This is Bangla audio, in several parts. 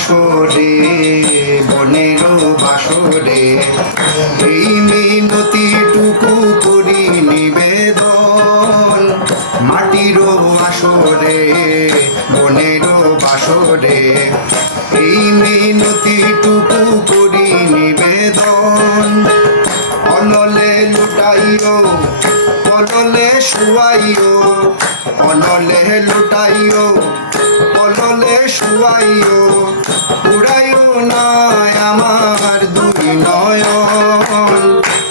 আসরে বনের বাসরে এই মিনতিটুকু করি নিবেদন মাটির আসরে বনের বাসরে এই মিনতিটুকু করি নিবেদন অনলে লুটাইও পললে শুয়াইও অনলে লুটাইও পললে শুয়াইও উড়াইও না আমার দুই নয়ন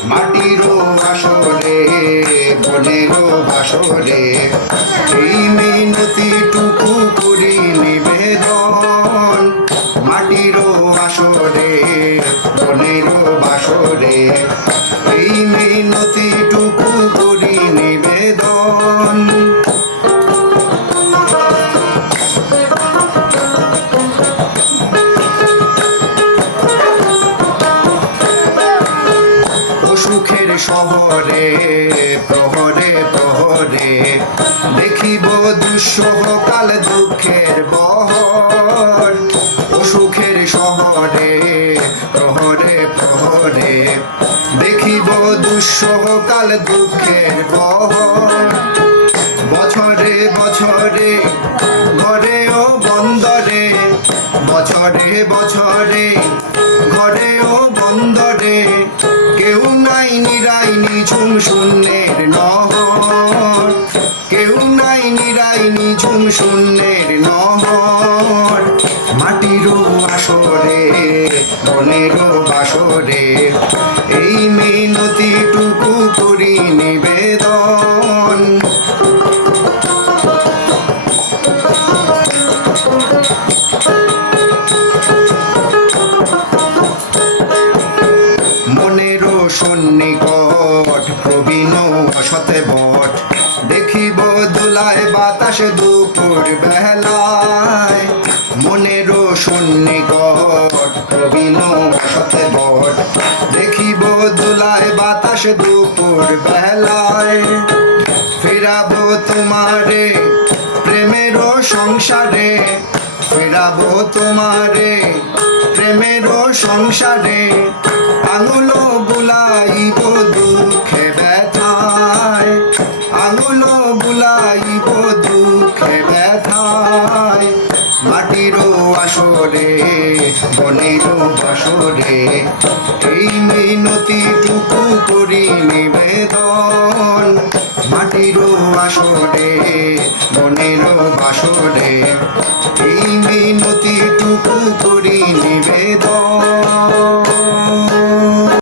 মাটির আসরে বনের বাসরে এই মিনতিটুকু করি নিবেদন মাটির আসরে বনের বাসরে এই মিনতিটুকু করি নিবেদন সুখের শহরে প্রহরে প্রহরে দেখিব দুঃসহ কাল দুঃখের বহর সুখের শহরে প্রহরে প্রহরে দেখিব দুঃসহ কাল দুঃখের বহর বছরে বছরে ঘরে ও বন্দরে বছরে বছরে ঘরে ও বন্দরে কেউ নাই নিরাই নিঝুম শূন্যের নহর কেউ নাই নিরাই নিঝুম শূন্যের নহর মাটির আসরে বনের বাসরে এই মিনতিটুকু করি নিবেদন সন্নিকট প্রবীণ অসতে বট দেখিব দোলায় বাতাস দুপুর বেলায় মনের সন্নিকট প্রবীণ অসতে বট দেখিব দোলায় বাতাস দুপুর বেলায় ফেরাবো তোমারে প্রেমের সংসারে ফেরাবো তোমারে প্রেমের সংসারে আঙুল বুলাইব দুঃখে ব্যথায় আঙুল বুলাইব দুঃখে ব্যথায় মাটির আসরে বনের বাসরে এই মিনতিটুকু করি নিবেদন মাটির আসরে বনের বাসরে এই মিনতি